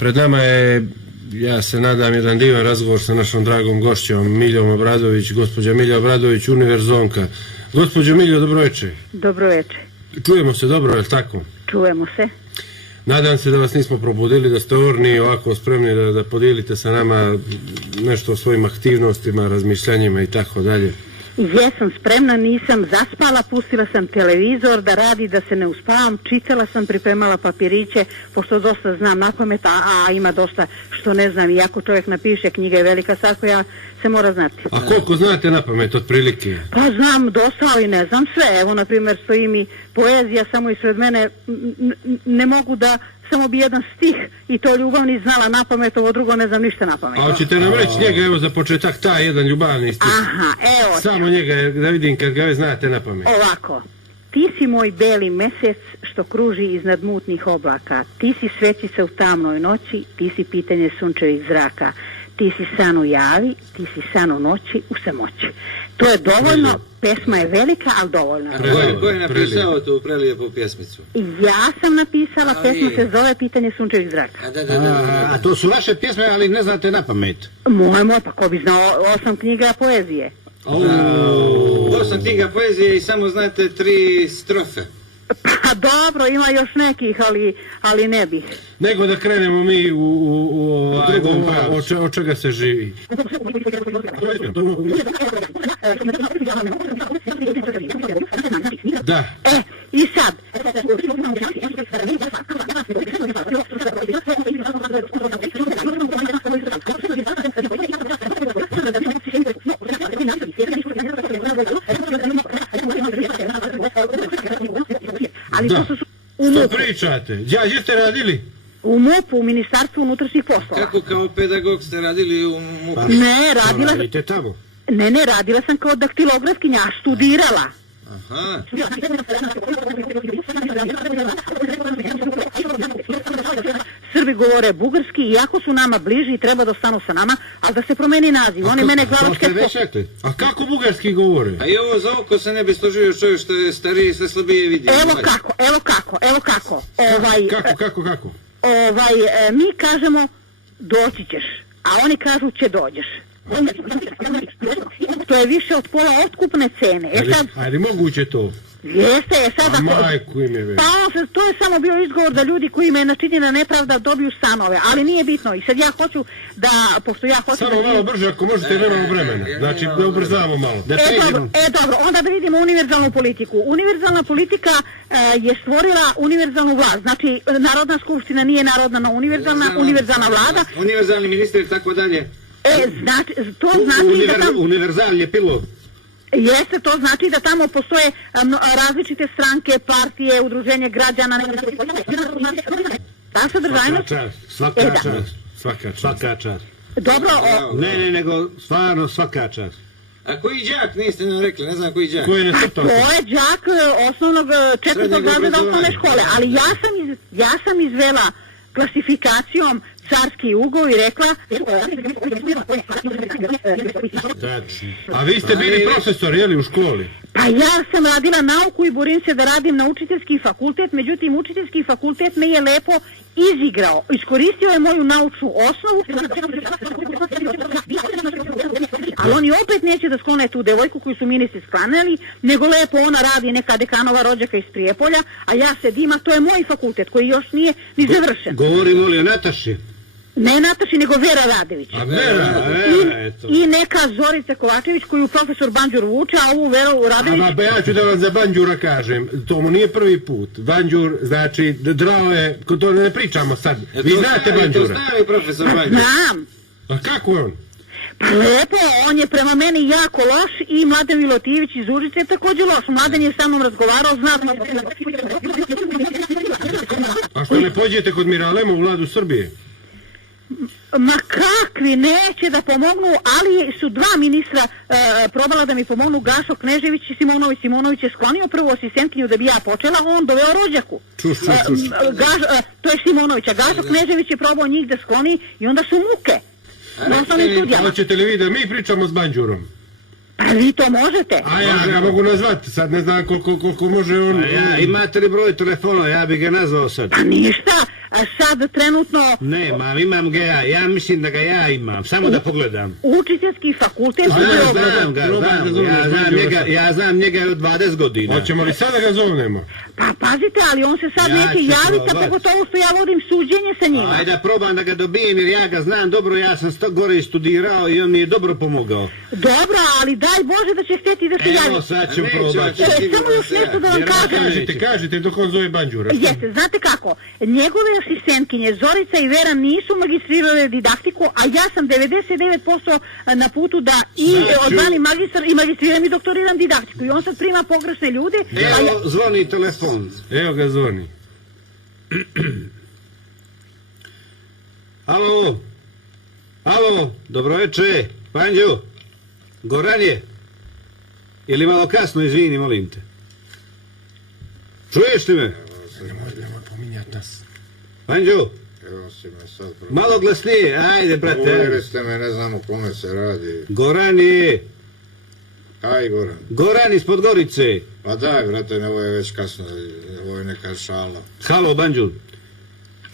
Pred nama je, ja se nadam, jedan divan razgovor sa našom dragom gošćom Miljom Obradović, gospođa Milja Obradović, univerzonka. Gospođo Miljo, dobroveče. Dobroveče. Čujemo se dobro, je li tako? Čujemo se. Nadam se da vas nismo probudili, da ste orni ovako spremni da podijelite sa nama nešto o svojim aktivnostima, razmišljanjima i tako dalje. Jesam spremna, nisam zaspala, pustila sam televizor da radi, da se ne uspavam, čitala sam, pripremala papiriće, pošto dosta znam napamet, a ima dosta što ne znam, i ako čovjek napiše, knjiga je velika stvar koja se mora znati. A koliko znate napamet otprilike? Pa znam dosta, ali ne znam sve. Evo, na primjer, stoji mi poezija samo ispred mene, ne mogu da, samo bi jedan stih i to ljubavni znala napamet, ovo drugo ne znam ništa napamet. A hoćete nam reći njega, evo za početak, taj jedan ljubavni stih? Aha, evo. Samo njega, da vidim kad ga znate napamet. Ovako. Ti si moj beli mesec što kruži iznad mutnih oblaka. Ti si svećica u tamnoj noći, ti si pitanje sunčevih zraka. Ti si san u javi, ti si san u noći u samoći. To je dovoljno, pesma je velika, ali dovoljno. Ko je napisao tu prelijepu pjesmicu? Ja sam napisala, pesma se zove Pitanje sunčevih zraka. A to su vaše pjesme, ali ne znate napamet. Moje, pa ko bi znao 8 knjiga poezije. 8 knjiga poezije i samo znate 3 strofe. Pa dobro, ima još nekih, ali ne bih. Nego da krenemo mi od čega se živi. Da. I sad. Da, što pričate? Gdje ste radili? U MUP-u, u Ministarstvu unutrašnjih poslova. Kako kao pedagog ste radili u MUP-u? Ne, radila radite tamo? Ne, radila sam kao daktilografkinja, a studirala. Aha. Srbi govore bugarski, iako su nama bliži i treba da ostanu sa nama, ali da se promeni naziv. Oni mene glavačke... A kako bugarski govore? A i ovo za oko se ne bi složio čovjek što je stariji i sve slabije vidi. Evo kako. Kako? Mi kažemo doći ćeš, a oni kažu će dođeš. To je više od pola otkupne cene. Ali moguće to? Jeste, sada... A majku im je već. Pa to je samo bio izgovor da ljudi koji imaju načinjena nepravda dobiju stanove, ali nije bitno. I sad ja hoću da, pošto ja hoću samo malo brže, ako možete, nemamo vremena. Znači, da ubrzamo malo. Dobro, onda da vidimo univerzalnu politiku. Univerzalna politika je stvorila univerzalnu vlast. Znači, Narodna skupština nije narodna, univerzalna vlada. Univerzalni ministar i tako dalje. To znači da tamo... Univerzalni epilog. Jeste, to znači da tamo postoje različite stranke, partije, udruženje građana. Ta sadržajnost... Svaka čast. Dobro, Ne, nego stvarno svaka čast. A koji đak, niste nam rekli, ne znam koji đak. To je đak osnovnog 4. razreda osnovne škole, ali ja sam izvela klasifikacijom carski ugao i rekla... A vi ste bili profesor, jeli, u školi? Pa ja sam radila nauku i borim se da radim na učiteljski fakultet, međutim učiteljski fakultet me je lepo izigrao. Iskoristio je moju naučnu osnovu, ali oni opet neće da sklone tu devojku koju su ministri sklanjali, nego lepo ona radi neka dekanova rođaka iz Prijepolja, a ja sedim, a to je moj fakultet koji još nije ni završen. Govorimo li o Nataši? Ne Nataši, nego Vera Radević. A Vera, eto. I neka Zorica Kovačević koju profesor Banđur vuče, a ovu Veru Radević... A ja ću da vam za Banđura kažem, to mu nije prvi put. Banđur, znači, drao je, to ne pričamo sad. Vi znate Banđura? To zna li profesor Banđur? Znam. A kako je on? Pa lepo, on je prema meni jako loš i Mladen Milotijević iz Užice je također loš. Mladen je sa mnom razgovarao, zna... A što ne pođete kod Miralema u vladu Srbije? Ma kakvi, neće da pomognu, ali su dva ministra probala da mi pomognu, Gašo Knežević i Simonović. Simonović je sklonio prvu asistentkinju da bi ja počela, on doveo rođaku. To je Simonović, a Gašo Knežević je probao njih da skloni i onda su muke. Hoćete li vi da mi pričamo s Banđurom? Pa vi to možete. A ja ga mogu nazvati, sad ne znam koliko može on... Imate li broj telefona, ja bih ga nazvao sad. Pa ništa, sad trenutno Nemam, imam ga ja mislim da ga ja imam, samo da pogledam. učiteljski fakultet u Beogradu. Ja znam njega od 20 godina. Hoćemo li sada ga zovnemo? Pa pazite, ali on se sad Ja neće ću javiti, a probat. pogotovo što ja vodim suđenje sa njima. Ajde da probam da ga dobijem jer ja ga znam dobro, ja sam gore i studirao i on mi je dobro pomogao. Dobro, ali daj Bože da će htjeti da se Evo javi. sad ću Neće, probati. hoće. Samo još nešto da vam Jer kažem. Kažite dok on zove Banđura. Jeste, znate kako, njegove asistentkinje Zorica i Vera nisu magistrirale didaktiku, a ja sam 99% na putu da i Znači- odbrani magistar i magistriram i doktoriram didaktiku. I on sad prima pogrešne ljude, a ja... Evo zvoni telefon. Evo ga zvoni. Alo, alo, dobro večer, Banđo, Goran je. Ili malo kasno, izvini, molim te. Čuješ li me? Nemoj pominjati nas. Banđo, Evo si me sad malo glasnije, ajde, brate. Uvjerili ste me, ne znam o kome se radi. Goran je, Kaj, Goran? Goran iz Podgorice. Pa daj, brate, ovo je već kasno, ovo je neka šala. Halo, Banđo,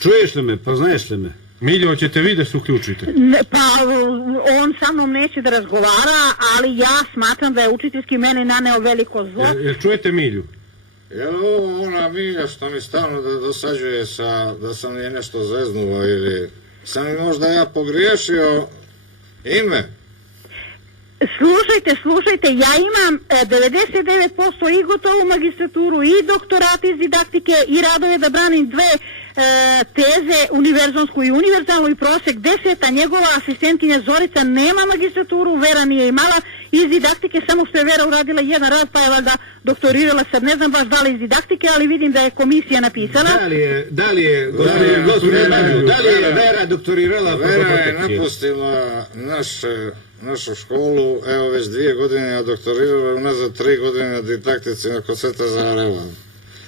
čuješ li me, poznaješ li me? Miljo, hoćete vi da se uključite? Pa on sa mnom neće da razgovara, ali ja smatram da je učiteljski meni naneo veliko zlo. Jel čujete Milju? Je li ovo ona Milja što mi stalno dosađuje da sam je nešto zeznuo ili sam mi možda ja pogriješio ime? Slušajte, ja imam 99% i gotovu magistraturu i doktorat iz didaktike i radove da branim dve teze, univerzonsku i univerzalnu i prosek 10, a njegova asistentkinja Zorica nema magistraturu, Vera nije imala iz didaktike, samo što je Vera uradila jedan rad, pa je valjda doktorirala, sad ne znam baš da li iz didaktike, ali vidim da je komisija napisala. Da li je Vera doktorirala? Vera je napustila našu školu, evo već 2 godine, a doktorirala je unazad 3 godine na didaktici kod Sveta Zareva.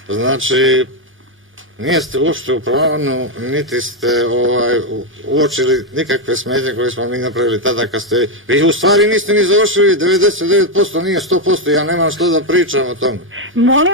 Znači, niste uopšte u planu, niti ste uočili nikakve smetnje koje smo mi napravili tada kad ste... Vi u stvari niste ni završili, 99% nije 100%, ja nemam što da pričam o tome. Molim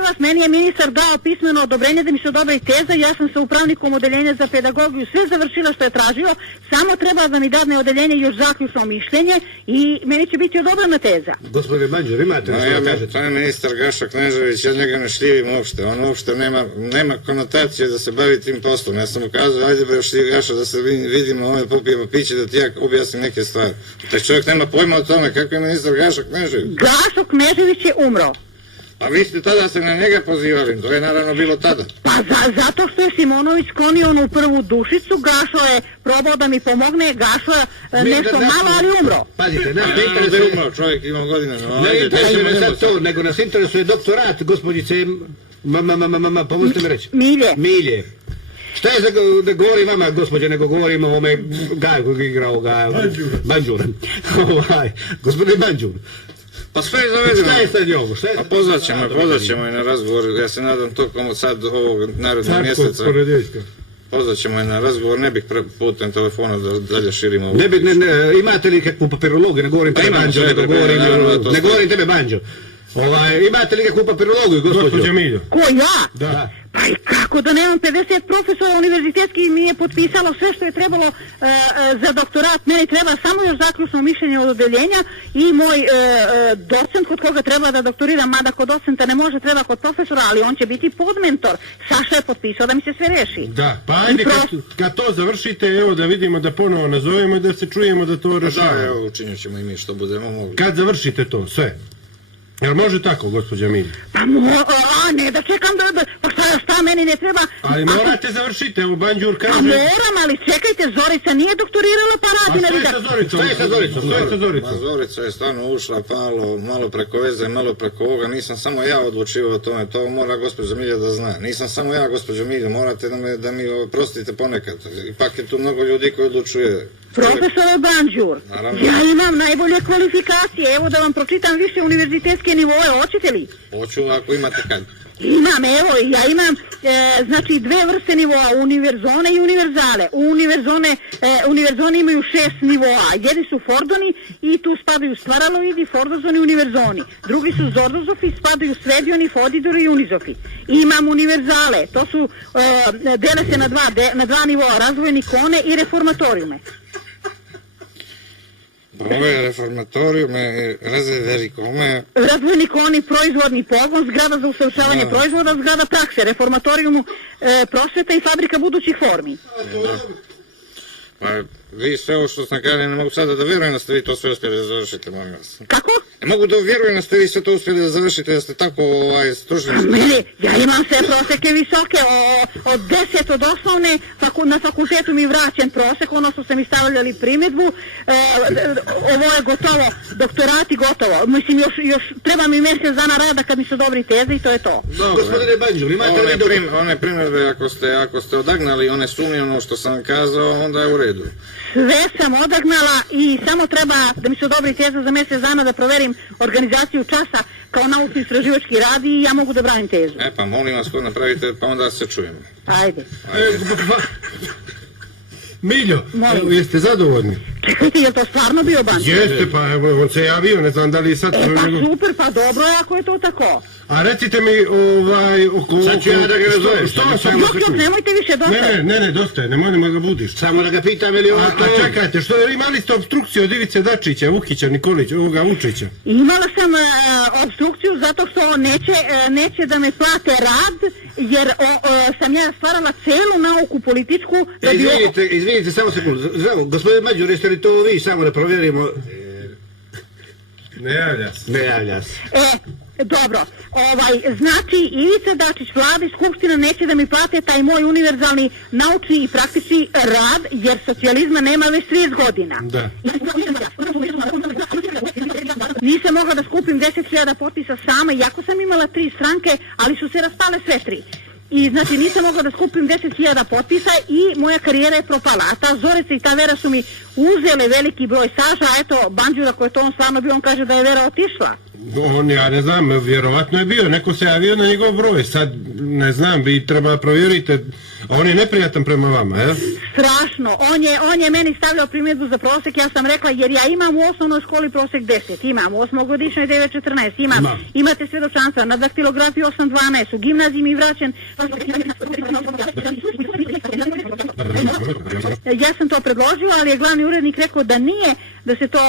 vas, meni je ministar dao pismeno odobrenje da mi se odobri teza, ja sam sa upravnikom odeljenja za pedagogiju sve završila što je tražio, samo treba da mi dadne odeljenje još zaključno mišljenje i meni će biti odobrena teza. Gospodin Banđur, imate li što da kažete? To je ministar Gaša Knežević, ja njega ne štivim uopšte, on uopšte nema konotacije da se bavi tim poslom. Ja sam mu kazao, ajde bre Gaša da se vidimo, popijemo piće da ti ja objasnim neke stvari. Taj čovjek nema pojma o tome, kako je ministar Gaša Knežević. Gašo Knežević je umro. A vi ste tada se na njega pozivali, to je naravno bilo tada. Pa zato što je Simonović sklonio onu prvu dušicu, Gašo je probao da mi pomogne, Gašo je nešto malo, ali umro. Pazite, nas ne Da je interesuje... umro, čovjek ima godine. Ne interesuje me sad to, nego nas interesuje doktorat, gospođice... Pomozite mi reći. Milje. Šta je da govorim vama, gospođe, nego govorim o ovome Gaju koji je igrao Banđura. Gospodin Banđur. Pa sve je zavedeno. Šta je sad njom? Pa pozvat ćemo i na razgovor, ja se nadam tokom sad ovog narodnog mjeseca. Pozvat ćemo i na razgovor, ne bih putem telefona da dalje širimo ovu priču. Imate li kakvu papirologiju, ne govorim tebe Banđo, ne govorim tebe Banđo. Imate li kakvu papirologiju, gospođo? Miljo. Ko ja? Da. Pa i kako da nemam 50 profesora univerzitetskih mi je potpisalo sve što je trebalo za doktorat, meni treba samo još zaključno mišljenje od odeljenja i moj docent kod koga treba da doktoriram, mada kod docenta ne može, treba kod profesora, ali on će biti podmentor. Saša je potpisao da mi se sve reši. Da, pa ajde kad to završite, evo da vidimo da ponovo nazovemo i da se čujemo da to rešavamo. Da, evo učinit ćemo i mi što budemo mogli. Kad završite to, sve. Jel može tako, gospođa Milja? Pa ne da čekam pa šta meni ne treba. Ali morate završiti, evo Banđur kaže... A moram, ali čekajte, Zorica nije doktorirala pa radi na vidak. Šta je sa Zoricom? Pa Zorica je stvarno ušla malo preko veze, malo preko ovoga, nisam samo ja odlučivao o tome, to mora gospođa Milja da zna. Nisam samo ja, gospođo Milja, morate da mi prostite ponekad. Ipak je tu mnogo ljudi koji odlučuje. Profesore Banđur, ja imam najbolje kvalifikacije, evo da vam pročitam više univerzitetske nivoe, hoćete li? Hoću ako imate kad. Imam, evo, ja imam, znači, dve vrste nivoa, univerzone i univerzale. Univerzone imaju 6 nivoa. Jedni su fordoni i tu spadaju stvaraloidi, fordozoni i univerzoni. Drugi su zordozofi, spadaju svedioni, fodidori i unizofi. Imam univerzale, to su, dele se na dva nivoa, razvojni kone i reformatorijume. Ove reformatorijume, razrederi kome... Razvojni koni, proizvodni pogon, zgrada za usavršavanje proizvoda, zgrada prakse, reformatorijumu, prosveta i fabrika budućih formi. Pa vi sve ovo što sam kada ne mogu sada da vjerujem da ste vi to sve uspjeli da završite, molim vas. Kako? Ne mogu da vjerujem da ste vi sve to uspjeli da završite, da ste tako stručni. Ja imam sve proseke visoke, od 10 od osnovne, na fakultetu mi vraćen prosek, ono što ste mi stavljali primjedbu, ovo je gotovo, doktorati gotovo. Mislim, još treba mi mjesec dana rada kad mi se dobri teze i to je to. Gospodine Banđur, imate li one primjedbe, ako ste odagnali one sumnje, ono što sam kazao, onda je u redu. Sve sam odagnala i samo treba da mi se odobri teza za mjesec dana da proverim organizaciju časa kao naučni istraživački rad i ja mogu da branim tezu. Pa molim vas, kod napravite, pa onda se čujemo. Ajde. Miljo, evo, jeste zadovoljni? Čekajte, je li to stvarno bio Banđur? Jeste, pa evo, on se javio, ne znam da li sad... Pa super, pa dobro je ako je to tako. A recite mi, oko... Sad ću ja da ga razumem. Što vam sam... Jok, nemojte više, dosta. Ne, dosta je, nemoj ga budiš. Samo da ga pitam, je li ovo to... A čekajte, što je imali ste obstrukciju od Ivice Dačića, Vukića, Nikolića, ovoga Vučića? Imala sam obstrukciju zato što neće da me plate rad, jer sam ja stvarala celu nauku političku... Izvinite, samo sekundu. Zdravo, gospodin Mađur, jeste li to vi, samo da provjerimo... Ne javlja se. Dobro, znači Ivica Dačić, vlada i skupština neće da mi plate taj moj univerzalni naučni i praktični rad, jer socijalizma nema već 30 godina. Da. Nisam mogla da skupim 10.000 potpisa sama, iako sam imala 3 stranke, ali su se raspale sve 3. I znači nisam mogla da skupim 10.000 potpisa i moja karijera je propala. A ta Zorica i ta Vera su mi uzele veliki broj staža, a eto, Banđur, ako je to on stvarno bio, on kaže da je Vera otišla. Ja ne znam, vjerovatno je bio, neko se javio na njegov broj, sad ne znam, vi treba provjeriti, a on je neprijatan prema vama, jel? Strašno, on je meni stavljao primjedbu za prosek, ja sam rekla, jer ja imam u osnovnoj školi prosek 10, imam u 8-godišnjoj 9.14, imate svjedočanstva, na daktilografiji 8.12, u gimnaziji mi vraćen... Ja sam to predložila, ali je glavni urednik rekao da nije, da se to,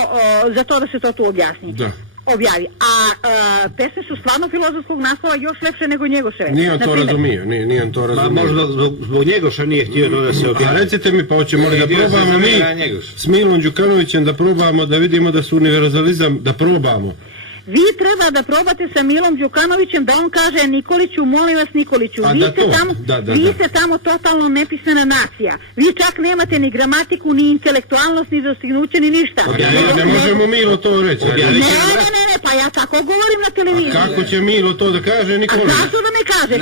za to da se to tu objasni. Da. Objavi. A pesme su stvarno filozofskog naslova još lepše nego Njegoševe. Nije on to razumio, nije on to razumio. Možda zbog Njegoša nije htio da se objavi. A recite mi, pa hoćemo li da probamo mi s Milom Đukanovićem da probamo, da vidimo da su univerzalizam, da probamo. Vi treba da probate sa Milom Đukanovićem da on kaže Nikoliću, molim vas Nikoliću, vi ste tamo totalno nepismena nacija. Vi čak nemate ni gramatiku, ni intelektualnost, ni dostignuće, ni ništa. Ne možemo Milo to reći. Ne, pa ja tako govorim na televiziji. A kako će Milo to da kaže Nikolić? A zašto da ne kaže?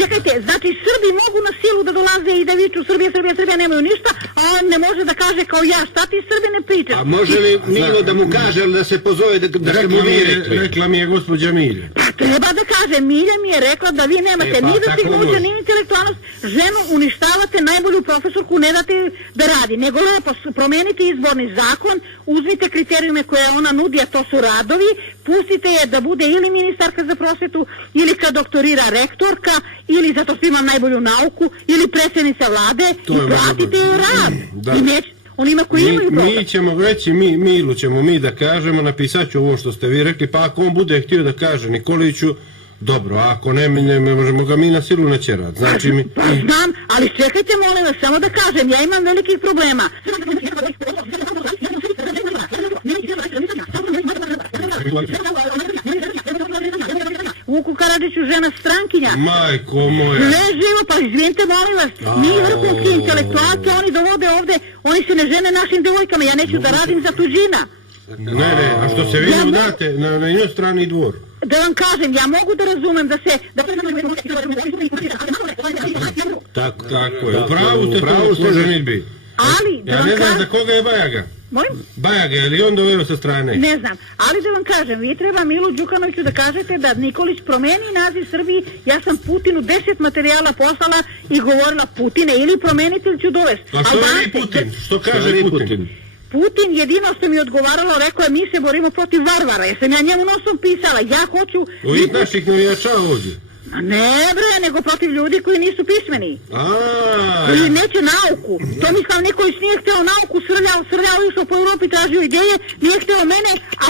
Čekajte, znači Srbi mogu na silu da dolaze i da viču Srbija, nemaju ništa, a on ne može da kaže kao ja, šta ti Srbi ne pričaš? A može li Milo da mu kaže, da se pozove, da ste mu vi rekli? Rekla mi je gospođa Milja. Pa treba da kaže, Milja mi je rekla da vi nemate ni dostignuće, ni intelektualnost, ženu uništavate, najbolju profesorku ne date da radi, nego lepo promenite izborni zakon, uzmite kriterijume koje ona nudi, a to su radovi, pustite je da bude ili ministarka za prosvetu, ili kad doktorira rektorka, ili zato što imam najbolju nauku, ili predsjednica vlade, i platite je rad. Onima koji imaju problem. Mi ćemo reći, Milu ćemo mi da kažemo, napisat ću ovo što ste vi rekli, pa ako on bude htio da kaže Nikoliću, dobro, a ako ne možemo ga mi na silu načerati. Znači mi... Pa znam, ali čekajte, molim vas, samo da kažem, ja imam velikih problema. Vuku Karadžiću, žena strankinja. Majko moja. Ne živo, pa izvinite, molim vas. Mi vrhunski intelektualci, oni dovode ovde, oni se ne žene našim devojkama, ja neću da radim za tuđina. Ne, a što se vi udate na inostrani dvor? Da vam kažem, ja mogu da razumem da se... Tako je, upravo ste ženitbi. Ali, ja ne znam za koga je Bajaga. Molim? Bajaga, ili on doveo sa strane? Ne znam, ali da vam kažem, vi treba Milu Đukanoviću da kažete da Nikolić promeni naziv Srbiji, ja sam Putinu 10 materijala poslala i govorila Putine ili promeniti ili ću dovesti. A što je Putin? Što kaže Putin? Putin jedino što mi je odgovaralo, rekao je mi se borimo protiv varvara, jer sam ja njemu nosom pisala, ja hoću... Ovih naših navijača ovdje? A ne bre, nego protiv ljudi koji nisu pismeni. A, Koji neće nauku. Tomislav Nikolić nije hteo nauku, srljao, išao po Europi, tražio ideje, nije hteo mene, a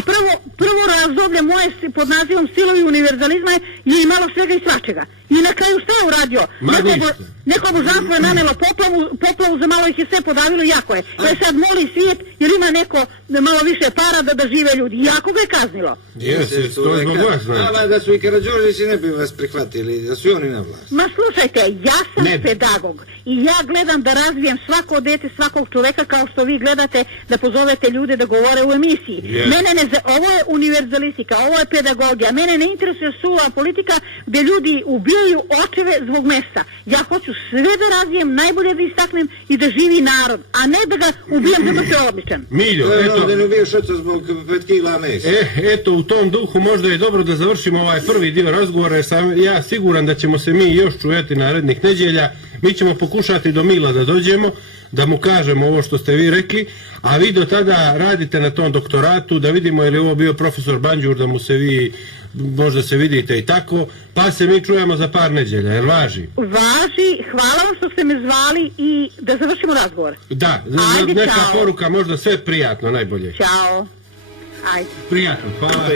prvo razdoblje moje pod nazivom Stilovi univerzalizma je imalo svega i svačega. I na kraju šta je uradio? Neko božanstvo je nanelo poplavu, za malo ih je sve podavilo, jako je. To sad moli svijet, jer ima neko malo više para da žive ljudi. Jako ga je kaznilo. Jeste, to je zbog vas, znači. A da su i Karađorđevići ne bi vas prihvatili, da su i oni na vlast. Ma slušajte, ja sam pedagog i ja gledam da razvijem svako dete, svakog čoveka kao što vi gledate da pozovete ljude da govore u emisiji. Ovo je univerzalistika, ovo je pedagogija, mene ne interesuje suva politika gdje ljudi ubijaju očeve zbog mesta. Ja hoću sve da razvijem, najbolje da istaknem i da živi narod, a ne da ga ubijam zato što je odličan. Miljo, eto... Da ne ubiješ oca zbog 5 kila mesa. Eto, u tom duhu možda je dobro da završimo ovaj prvi dio razgovora, jer sam ja siguran da ćemo se mi još čujeti narednih nedjelja. Mi ćemo pokušati do Mila da dođemo, da mu kažemo ovo što ste vi rekli, a vi do tada radite na tom doktoratu, da vidimo je li ovo bio profesor Banđur, da mu se vi, možda se vidite i tako, pa se mi čujemo za par nedjelja, jel važi? Važi, hvala vam što ste me zvali i da završimo razgovor. Da, neka poruka, možda sve prijatno, najbolje. Ćao. Ajde. Prijatno, hvala.